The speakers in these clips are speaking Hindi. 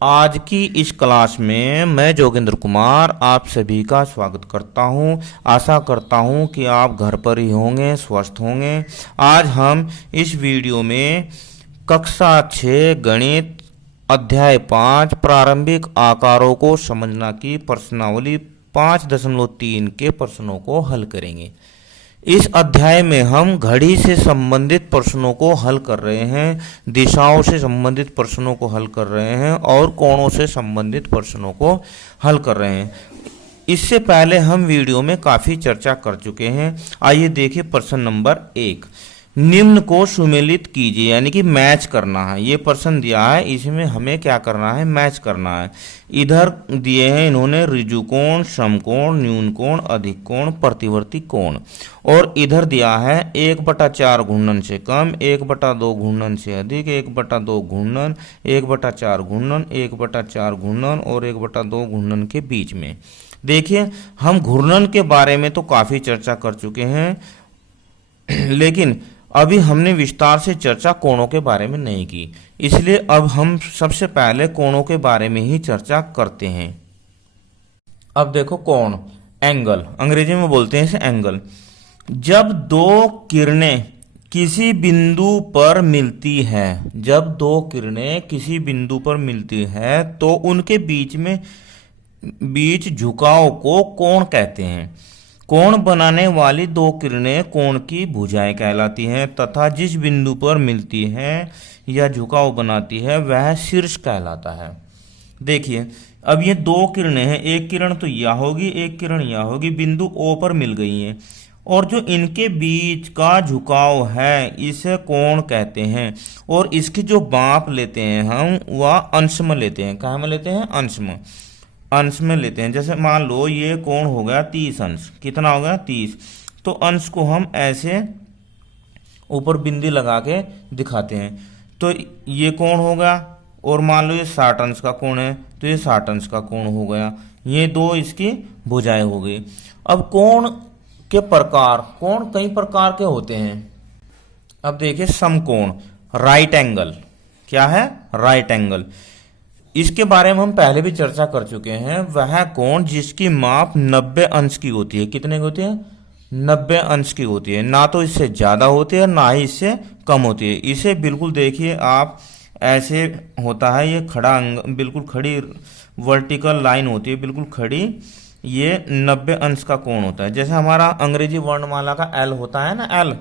आज की इस क्लास में मैं जोगेंद्र कुमार आप सभी का स्वागत करता हूं। आशा करता हूं कि आप घर पर ही होंगे, स्वस्थ होंगे। आज हम इस वीडियो में कक्षा 6 गणित अध्याय 5 प्रारंभिक आकारों को समझना की प्रश्नावली 5.3 के प्रश्नों को हल करेंगे। इस अध्याय में हम घड़ी से संबंधित प्रश्नों को हल कर रहे हैं, दिशाओं से संबंधित प्रश्नों को हल कर रहे हैं और कोणों से संबंधित प्रश्नों को हल कर रहे हैं। इससे पहले हम वीडियो में काफ़ी चर्चा कर चुके हैं। आइए देखिए प्रश्न नंबर 1। निम्न को सुमेलित कीजिए, यानी कि मैच करना है। ये प्रश्न दिया है, इसमें हमें क्या करना है, मैच करना है। इधर दिए हैं इन्होंने ऋजु कोण, समकोण, न्यून कोण, अधिक कोण, प्रतिवर्ती कोण, और इधर दिया है 1/4 घूर्णन से कम, 1/2 घूर्णन से अधिक, 1/2 घूर्णन, 1/4 घूर्णन, 1/4 घूर्णन और 1/2 घूर्णन के बीच में। देखिए, हम घूर्णन के बारे में तो काफ़ी चर्चा कर चुके हैं, लेकिन अभी हमने विस्तार से चर्चा कोणों के बारे में नहीं की, इसलिए अब हम सबसे पहले कोणों के बारे में ही चर्चा करते हैं। अब देखो कोण, एंगल, अंग्रेजी में बोलते हैं इसे एंगल। जब दो किरणें किसी बिंदु पर मिलती है, जब दो किरणें किसी बिंदु पर मिलती है तो उनके बीच झुकाव को कोण कहते हैं। कोण बनाने वाली दो किरणें कोण की भुजाएं कहलाती हैं तथा जिस बिंदु पर मिलती हैं या झुकाव बनाती है वह शीर्ष कहलाता है। देखिए, अब ये दो किरणें हैं, एक किरण तो यह होगी, एक किरण यह होगी, बिंदु O पर मिल गई हैं, और जो इनके बीच का झुकाव है इसे कोण कहते हैं। और इसकी जो माप लेते हैं हम वह अंश में लेते हैं। कहाँ में लेते हैं? अंश में। अंश में लेते हैं। जैसे मान लो ये कोण हो गया 30 अंश। कितना हो गया? 30। तो अंश को हम ऐसे ऊपर बिंदी लगा के दिखाते हैं, तो ये कोण हो गया। और मान लो ये 60 अंश का कोण है तो ये 60 अंश का कोण हो गया। ये दो इसकी भुजाएं हो गई। अब कोण के प्रकार, कोण कई प्रकार के होते हैं। अब देखिए, समकोण, राइट एंगल। क्या है? Right angle. इसके बारे में हम पहले भी चर्चा कर चुके हैं। वह कोण जिसकी माप 90 अंश की होती है। कितने की होती है? 90 अंश की होती है। ना तो इससे ज़्यादा होती है ना ही इससे कम होती है। इसे बिल्कुल देखिए आप, ऐसे होता है ये खड़ा बिल्कुल खड़ी वर्टिकल लाइन होती है, बिल्कुल खड़ी। ये 90 अंश का कोण होता है। जैसे हमारा अंग्रेजी वर्णमाला का एल होता है ना, एल,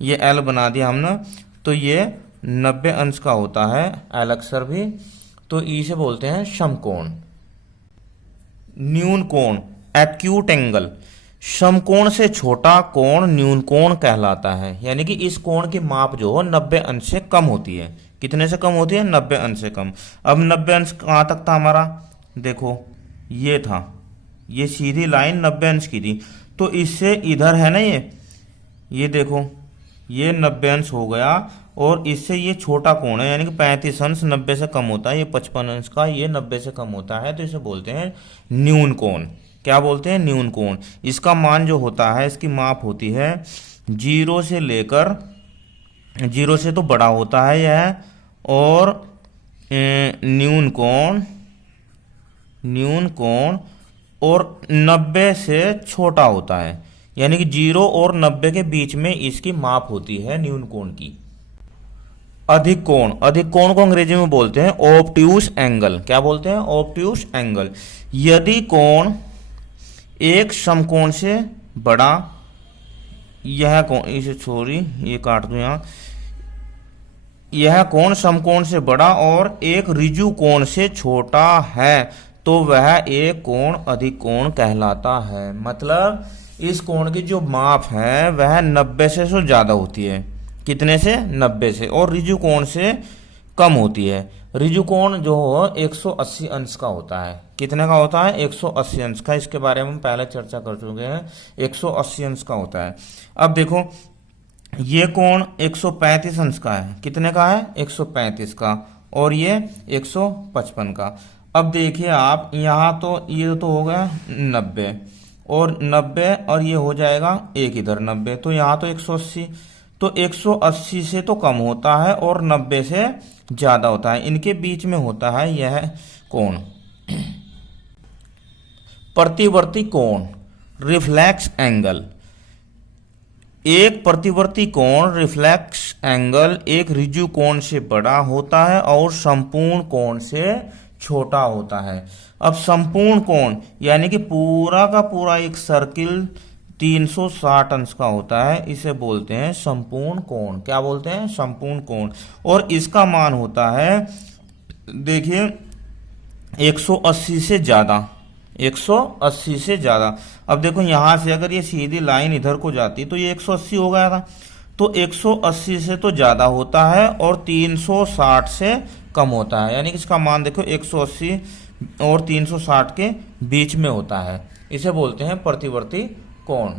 ये एल बना दिया हमने, तो ये 90 अंश का होता है एल अक्षर भी। तो इसे बोलते हैं समकोण। न्यून कोण, एक्यूट एंगल। समकोण से छोटा कोण न्यून कोण कहलाता है, यानी कि इस कोण की माप जो हो 90 अंश से कम होती है। कितने से कम होती है? 90 अंश से कम। अब 90 अंश कहाँ तक था हमारा? देखो, ये था, ये सीधी लाइन 90 अंश की थी। तो इससे इधर है ना, ये देखो, ये 90 अंश हो गया। और इससे ये छोटा कोण है, यानी कि 35 अंश 90 से कम होता है। ये 55 अंश का, ये 90 से कम होता है, तो इसे बोलते हैं न्यून कोण। क्या बोलते हैं? न्यून कोण। इसका मान जो होता है, इसकी माप होती है 0 से लेकर, 0 से तो बड़ा होता है यह, और न्यून कोण और 90 से छोटा होता है, यानी कि 0 और 90 के बीच में इसकी माप होती है न्यून कोण की। अधिक कोण, अधिक कोण को अंग्रेजी में बोलते हैं ऑब्ट्यूस एंगल। क्या बोलते हैं? Obtuse angle. यदि कोण एक समकोण से बड़ा, यह कोण, इसे सॉरी ये काट दूं यहाँ, यह कोण समकोण से बड़ा और एक ऋजु कोण से छोटा है तो वह एक कोण अधिक कोण कहलाता है। मतलब इस कोण की जो माप है वह 90 से ज़्यादा होती है। कितने से? 90 से। और ऋजु कोण से कम होती है। ऋजु कोण जो हो 180 अंश का होता है। कितने का होता है? 180 अंश का। इसके बारे में हम पहले चर्चा कर चुके हैं, 180 अंश का होता है। अब देखो, ये कोण 135 अंश का है। कितने का है? 135 का। और ये 155 का। अब देखिए आप, यहाँ तो ये तो हो गया 90 और 90, और ये हो जाएगा एक इधर 90, तो यहाँ तो 180। तो 180 से तो कम होता है और 90 से ज्यादा होता है। इनके बीच में होता है यह कोण, प्रतिवर्ती कोण, रिफ्लेक्स एंगल। एक प्रतिवर्ती कोण रिफ्लेक्स एंगल एक ऋजु कोण से बड़ा होता है और संपूर्ण कोण से छोटा होता है। अब संपूर्ण कोण यानी कि पूरा का पूरा एक सर्किल 360 अंश का होता है, इसे बोलते हैं संपूर्ण कोण। क्या बोलते हैं? संपूर्ण कोण। और इसका मान होता है, देखिए, 180 से ज्यादा, 180 से ज्यादा। अब देखो यहां से अगर ये सीधी लाइन इधर को जाती तो ये 180 हो गया था, तो 180 से तो ज्यादा होता है और 360 से कम होता है, यानी कि इसका मान देखो 180 और 360 के बीच में होता है, इसे बोलते हैं प्रतिवर्ती कोण।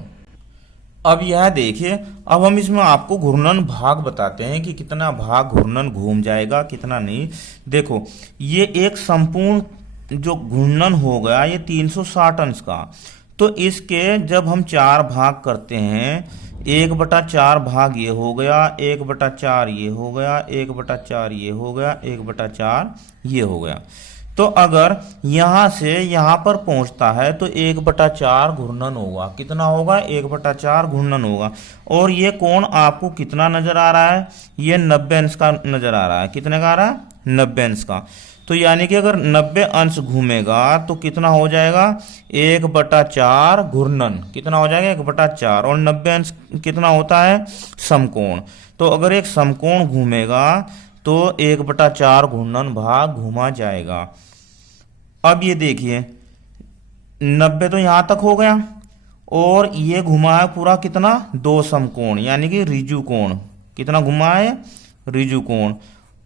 अब यह देखिए, अब हम इसमें आपको घूर्णन भाग बताते हैं कि कितना भाग घूर्णन घूम जाएगा, कितना नहीं। देखो ये एक संपूर्ण जो घूर्णन हो गया ये 360 अंश का, तो इसके जब हम 4 भाग करते हैं, 1/4 भाग ये हो गया, 1/4 ये हो गया, 1/4 ये हो गया, 1/4 ये हो गया। तो अगर यहां से यहां पर पहुंचता है तो 1/4 घूर्णन होगा। कितना होगा? 1/4 घूर्णन होगा। और ये कोण आपको कितना नजर आ रहा है? ये 90 अंश का नजर आ रहा है। कितने का आ रहा है? 90 अंश का। तो यानी कि अगर 90 अंश घूमेगा तो कितना हो जाएगा? 1/4 घूर्णन। कितना हो जाएगा? 1/4। और 90 अंश कितना होता है? समकोण। तो अगर एक समकोण घूमेगा तो 1/4 घूर्णन भाग घूमा जाएगा। अब ये देखिए 90 तो यहां तक हो गया और ये घुमा है पूरा कितना? 2 समकोण यानी कि ऋजु कोण। कितना घुमा है? ऋजु कोण।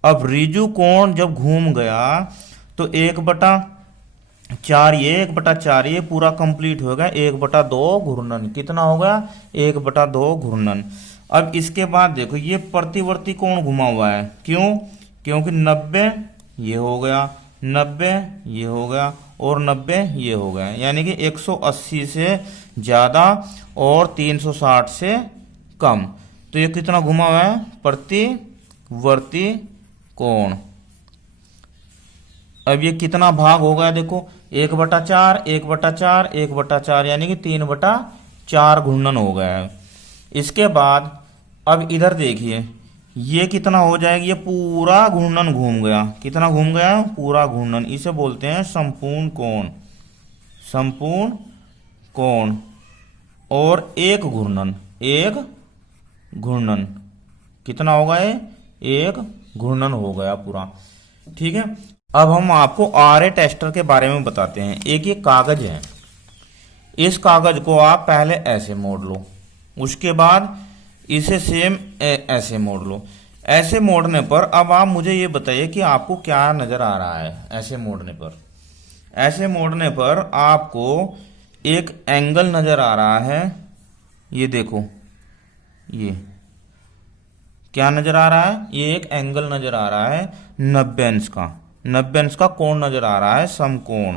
अब ऋजु कोण जब घूम गया तो 1/4 ये 1/4 ये पूरा कंप्लीट हो गया, 1/2 घूर्णन। कितना हो गया? 1/2 घूर्णन। अब इसके बाद देखो ये प्रतिवर्ती कोण घुमा हुआ है। क्यों? क्योंकि 90 ये हो गया, 90 ये हो गया और 90 ये हो गया, यानी कि 180 से ज्यादा और 360 से कम। तो ये कितना घुमा हुआ है? प्रतिवर्ती कोण। अब ये कितना भाग हो गया? देखो 1/4 1/4 1/4 यानी कि 3/4 घूर्णन हो गया है। इसके बाद अब इधर देखिए ये कितना हो जाएगा? ये पूरा घूर्णन घूम गया। कितना घूम गया? पूरा घूर्णन। इसे बोलते हैं संपूर्ण कोण। संपूर्ण कोण। और एक घूर्णन, एक घूर्णन कितना होगा? ये एक घूर्णन हो गया पूरा। ठीक है। अब हम आपको आरए टेस्टर के बारे में बताते हैं। एक ये कागज है, इस कागज को आप पहले ऐसे मोड़ लो, उसके बाद इसे सेम ऐसे मोड़ लो। ऐसे मोड़ने पर अब आप मुझे ये बताइए कि आपको क्या नजर आ रहा है? ऐसे मोड़ने पर, ऐसे मोड़ने पर आपको एक एंगल नजर आ रहा है। ये देखो, ये क्या नजर आ रहा है? ये एक एंगल नजर आ रहा है 90 अंश का। 90 अंश का कोण नजर आ रहा है, समकोण।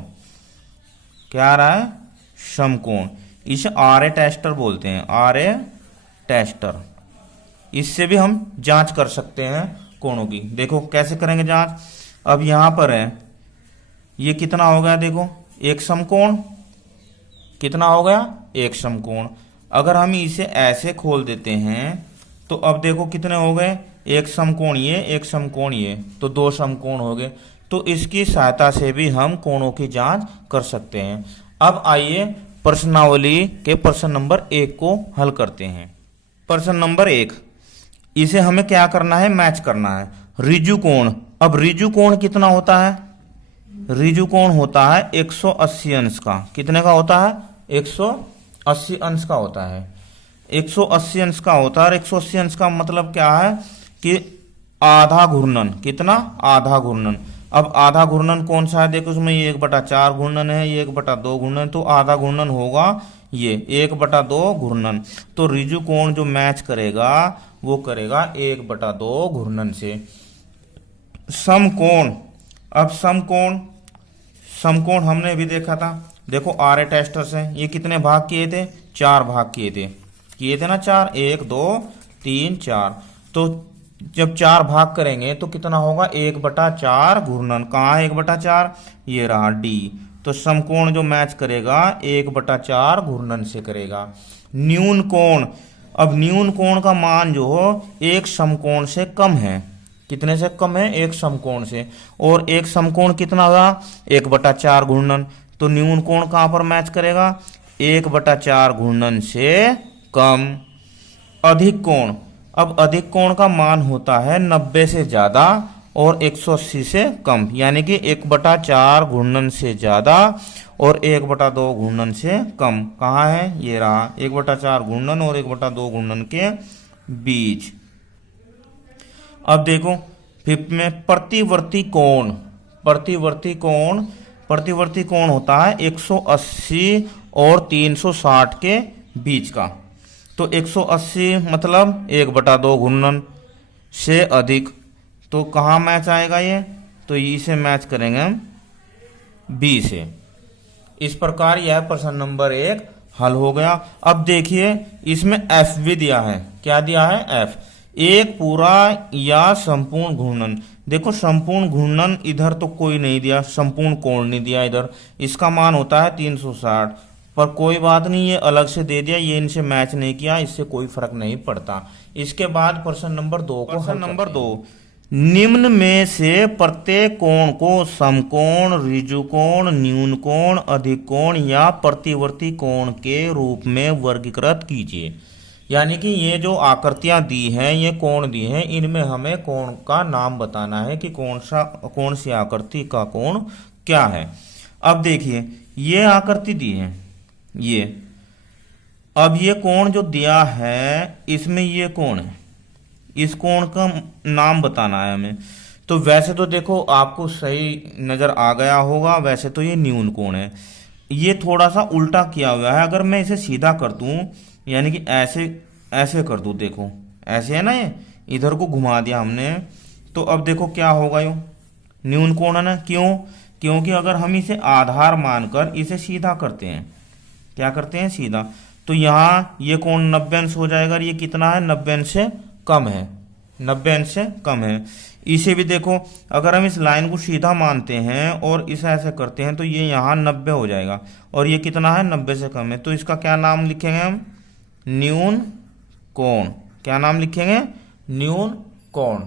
क्या आ रहा है? समकोण। इसे आरए टेस्टर बोलते हैं, आरए टेस्टर। इससे भी हम जांच कर सकते हैं कोणों की। देखो कैसे करेंगे जांच। अब यहां पर है, ये कितना हो गया? देखो एक समकोण। कितना हो गया? एक समकोण। अगर हम इसे ऐसे खोल देते हैं तो अब देखो कितने हो गए? एक समकोण ये, एक समकोण ये, तो 2 समकोण हो गए। तो इसकी सहायता से भी हम कोणों की जांच कर सकते हैं। अब आइए प्रश्नावली के प्रश्न नंबर 1 को हल करते हैं। प्रश्न नंबर 1, इसे हमें क्या करना है? मैच करना है। ऋजु कोण। अब ऋजु कोण कितना होता है? ऋजु कोण होता है 180 अंश का। कितने का होता है? 180 अंश का होता है। 180 अंश का होता है। और 180 अंश का मतलब क्या है? कि आधा घूर्णन। कितना? आधा घूर्णन। अब आधा घूर्णन कौन सा है? देखो उसमें ये 1/4 घूर्णन है, ये 1/2 घूर्णन, तो आधा घूर्णन होगा ये 1/2 घूर्णन। तो ऋजु कोण जो मैच करेगा वो करेगा 1/2 घूर्णन से। समकोण। अब समकोण, समकोण हमने भी देखा था। देखो आरए टेस्टर से ये कितने भाग किए थे? 4 भाग किए थे ना, 4, 1 2 3 4। तो जब 4 भाग करेंगे तो कितना होगा, 1/4 घूर्णन। कहाँ है 1/4, ये रहा डी। तो समकोण जो मैच करेगा 1/4 घूर्णन से करेगा। न्यून कोण, अब न्यून कोण का मान जो हो एक समकोण से कम है। कितने से कम है, एक समकोण से। और एक समकोण कितना होगा, 1/4 घूर्णन। तो न्यून कोण कहां पर मैच करेगा, 1/4 घूर्णन से कम। अधिक कोण, अब अधिक कोण का मान होता है 90 से ज्यादा और 180 से कम, यानी कि 1/4 घूर्णन से ज्यादा और 1/2 घूर्णन से कम। कहाँ है, ये रहा 1/4 घूर्णन और 1/2 घूर्णन के बीच। अब देखो फिफ्थ में प्रतिवर्ती कोण। प्रतिवर्ती कोण होता है 180 और 360 के बीच का। तो 180 मतलब 1/2 घूर्णन से अधिक। तो कहाँ मैच आएगा ये, तो ई से मैच करेंगे हम बी से। इस प्रकार यह प्रश्न नंबर 1 हल हो गया। अब देखिए इसमें एफ भी दिया है। क्या दिया है, एफ, एक पूरा या संपूर्ण घूर्णन। देखो संपूर्ण घूर्णन इधर तो कोई नहीं दिया, संपूर्ण कोण नहीं दिया इधर। इसका मान होता है 360, पर कोई बात नहीं, ये अलग से दे दिया, ये इनसे मैच नहीं किया, इससे कोई फर्क नहीं पड़ता। इसके बाद प्रश्न नंबर 2 को, प्रश्न नंबर 2, निम्न में से प्रत्येक कोण को समकोण, ऋजुकोण, न्यून कोण, अधिक कोण या प्रतिवर्ती कोण के रूप में वर्गीकृत कीजिए। यानी कि ये जो आकृतियां दी हैं, ये कोण दी हैं, इनमें हमें कोण का नाम बताना है कि कौन सी आकृति का कोण क्या है। अब देखिए ये आकृति दी है, ये, अब ये कोण जो दिया है इसमें ये कोण है, इस कोण का नाम बताना है हमें। तो वैसे तो देखो आपको सही नजर आ गया होगा, वैसे तो ये न्यून कोण है। ये थोड़ा सा उल्टा किया हुआ है। अगर मैं इसे सीधा कर दूं, यानी कि ऐसे कर दूं, देखो ऐसे है ना, ये इधर को घुमा दिया हमने, तो अब देखो क्या होगा, यो न्यून कोण है ना। क्यों, क्योंकि अगर हम इसे आधार मानकर इसे सीधा करते हैं, क्या करते हैं, सीधा, तो यहाँ ये कोण 90 अंश हो जाएगा। ये कितना है, 90 अंश से कम है, 90 अंश से कम है। इसे भी देखो, अगर हम इस लाइन को सीधा मानते हैं और इसे ऐसे करते हैं तो ये यहाँ 90 हो जाएगा, और ये कितना है, 90 से कम है। तो इसका क्या नाम लिखेंगे हम, न्यून कोण। क्या नाम लिखेंगे, न्यून कोण।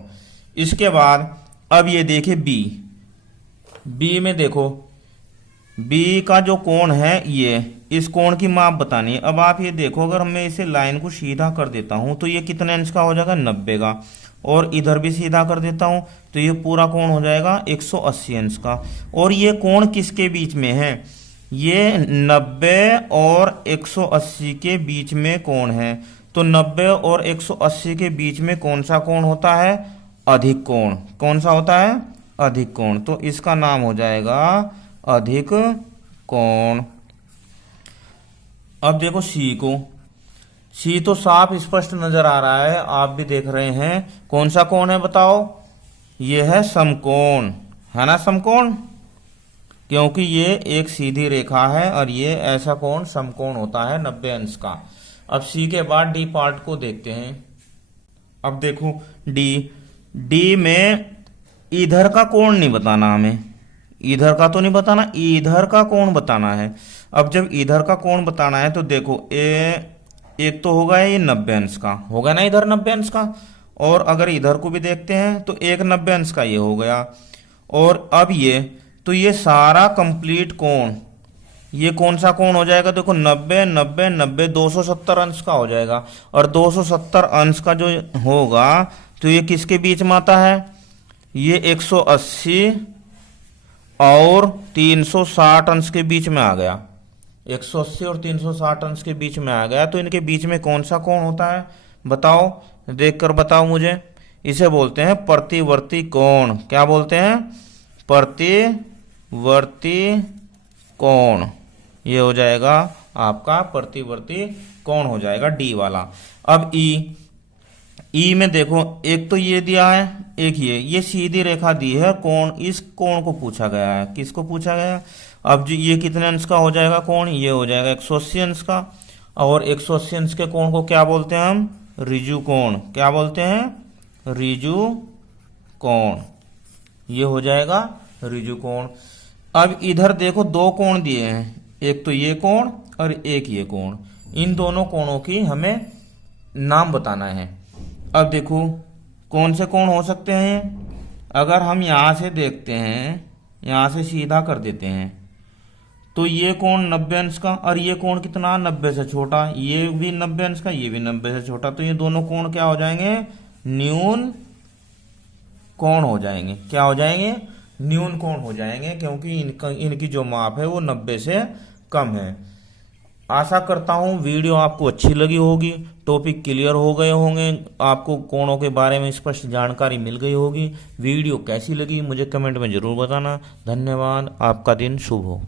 इसके बाद अब ये देखिए बी में देखो, बी का जो कोण है ये, इस कोण की माप बतानी है। अब आप ये देखो, अगर मैं इसे लाइन को सीधा कर देता हूं तो ये कितने अंश का हो जाएगा, 90 का, और इधर भी सीधा कर देता हूं तो ये पूरा कोण हो जाएगा 180 अंश का। और ये कोण किसके बीच में है, ये 90 और 180 के बीच में कोण है। तो 90 और 180 के बीच में कौन सा कोण होता है, अधिक कोण। कौन सा होता है, अधिक कोण। तो इसका नाम हो जाएगा अधिक कोण। अब देखो सी को, सी तो साफ स्पष्ट नजर आ रहा है, आप भी देख रहे हैं। कौन सा कोण है बताओ, ये है समकोण, है ना, समकोण, क्योंकि ये एक सीधी रेखा है और ये ऐसा कोण समकोण होता है 90 अंश का। अब सी के बाद डी पार्ट को देखते हैं। अब देखो डी में इधर का कोण नहीं बताना हमें, इधर का तो नहीं बताना, इधर का कोण बताना है। अब जब इधर का कोण बताना है तो देखो एक तो होगा ये 90 अंश का, होगा ना इधर 90 अंश का, और अगर इधर को भी देखते हैं तो एक 90 अंश का ये हो गया। और अब ये, तो ये सारा कंप्लीट कोण, ये कौन सा कोण हो जाएगा, देखो 90 90 90 270 अंश का हो जाएगा। और 270 अंश का जो होगा तो ये किसके बीच में आता है, ये 180 और 360 अंश के बीच में आ गया, 180 और 360 अंश के बीच में आ गया। तो इनके बीच में कौन सा कोण होता है बताओ, देखकर बताओ मुझे। इसे बोलते हैं प्रतिवर्ती कोण। क्या बोलते हैं, प्रतिवर्ती कोण। ये हो जाएगा आपका प्रतिवर्ती कोण हो जाएगा डी वाला। अब ई में देखो, एक तो ये दिया है, एक ये सीधी रेखा दी है कोण, इस कोण को पूछा गया है। किसको पूछा गया है, अब जो ये कितने अंश का हो जाएगा कोण, ये हो जाएगा 180 अंश का। और 180 अंश के कोण को क्या बोलते हैं हम, ऋजु कोण, क्या बोलते हैं, ऋजु कोण, ये हो जाएगा ऋजु कोण। अब इधर देखो दो कोण दिए हैं, एक तो ये कोण और एक ये कोण, इन दोनों कोणों की हमें नाम बताना है। अब देखो कौन से कोण हो सकते हैं, अगर हम यहाँ से देखते हैं, यहाँ से सीधा कर देते हैं तो ये कोण 90 अंश का, और ये कोण कितना 90 से छोटा, ये भी 90 अंश का, ये भी 90 से छोटा, तो ये दोनों कोण क्या हो जाएंगे, न्यून कोण हो जाएंगे। क्या हो जाएंगे, न्यून कोण हो जाएंगे, क्योंकि इनकी जो माप है वो 90 से कम है। आशा करता हूँ वीडियो आपको अच्छी लगी होगी, टॉपिक क्लियर हो गए होंगे, आपको कोणों के बारे में स्पष्ट जानकारी मिल गई होगी। वीडियो कैसी लगी मुझे कमेंट में ज़रूर बताना। धन्यवाद, आपका दिन शुभ हो।